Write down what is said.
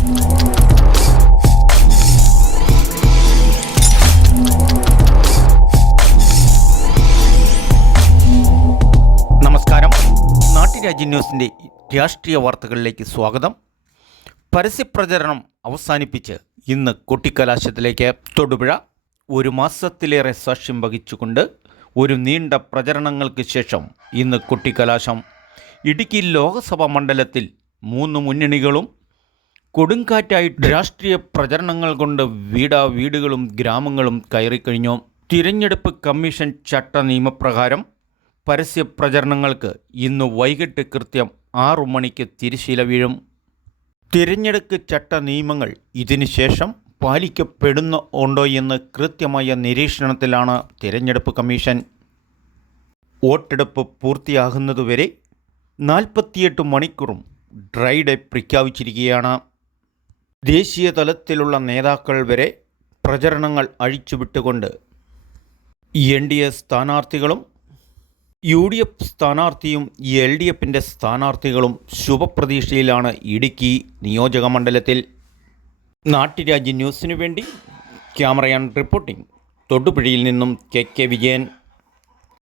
നമസ്കാരം. ന്യൂസിന്റെ രാഷ്ട്രീയ വാർത്തകളിലേക്ക് സ്വാഗതം. പരസ്യപ്രചരണം അവസാനിപ്പിച്ച് ഇന്ന് കൊട്ടിക്കലാശത്തിലേക്ക് തൊടുപുഴ. ഒരു മാസത്തിലേറെ സാക്ഷ്യം വഹിച്ചുകൊണ്ട് ഒരു നീണ്ട പ്രചരണങ്ങൾക്ക് ശേഷം ഇന്ന് കൊട്ടിക്കലാശം. ഇടുക്കി ലോകസഭാ മണ്ഡലത്തിൽ മൂന്ന് മുന്നണികളും കൊടുങ്കാറ്റായിട്ട് രാഷ്ട്രീയ പ്രചരണങ്ങൾ കൊണ്ട് വീടാ വീടുകളും ഗ്രാമങ്ങളും കയറിക്കഴിഞ്ഞു തിരഞ്ഞെടുപ്പ് കമ്മീഷൻ ചട്ട നിയമപ്രകാരം പരസ്യ പ്രചരണങ്ങൾക്ക് ഇന്ന് വൈകിട്ട് കൃത്യം ആറു മണിക്ക് തിരിശീല വീഴും. തിരഞ്ഞെടുപ്പ് ചട്ട നിയമങ്ങൾ ഇതിനുശേഷം പാലിക്കപ്പെടുന്ന ഉണ്ടോ എന്ന് കൃത്യമായ നിരീക്ഷണത്തിലാണ് തിരഞ്ഞെടുപ്പ് കമ്മീഷൻ. വോട്ടെടുപ്പ് പൂർത്തിയാകുന്നതുവരെ നാൽപ്പത്തിയെട്ട് മണിക്കൂറും ഡ്രൈ ഡേ പ്രഖ്യാപിച്ചിരിക്കുകയാണ്. ദേശീയ തലത്തിലുള്ള നേതാക്കൾ വരെ പ്രചരണങ്ങൾ അഴിച്ചുവിട്ടുകൊണ്ട് എൻ ഡി എ സ്ഥാനാർത്ഥികളും യു ഡി എഫ് സ്ഥാനാർത്ഥിയും എൽ ഡി എഫിന്റെ സ്ഥാനാർത്ഥികളും ശുഭപ്രതീക്ഷയിലാണ് ഇടുക്കി നിയോജക മണ്ഡലത്തിൽ. നാട്ടുരാജ്യ ന്യൂസിനു വേണ്ടി ക്യാമറയാൻ റിപ്പോർട്ടിംഗ്. തൊടുപുഴയിൽ നിന്നും കെ കെ വിജയൻ.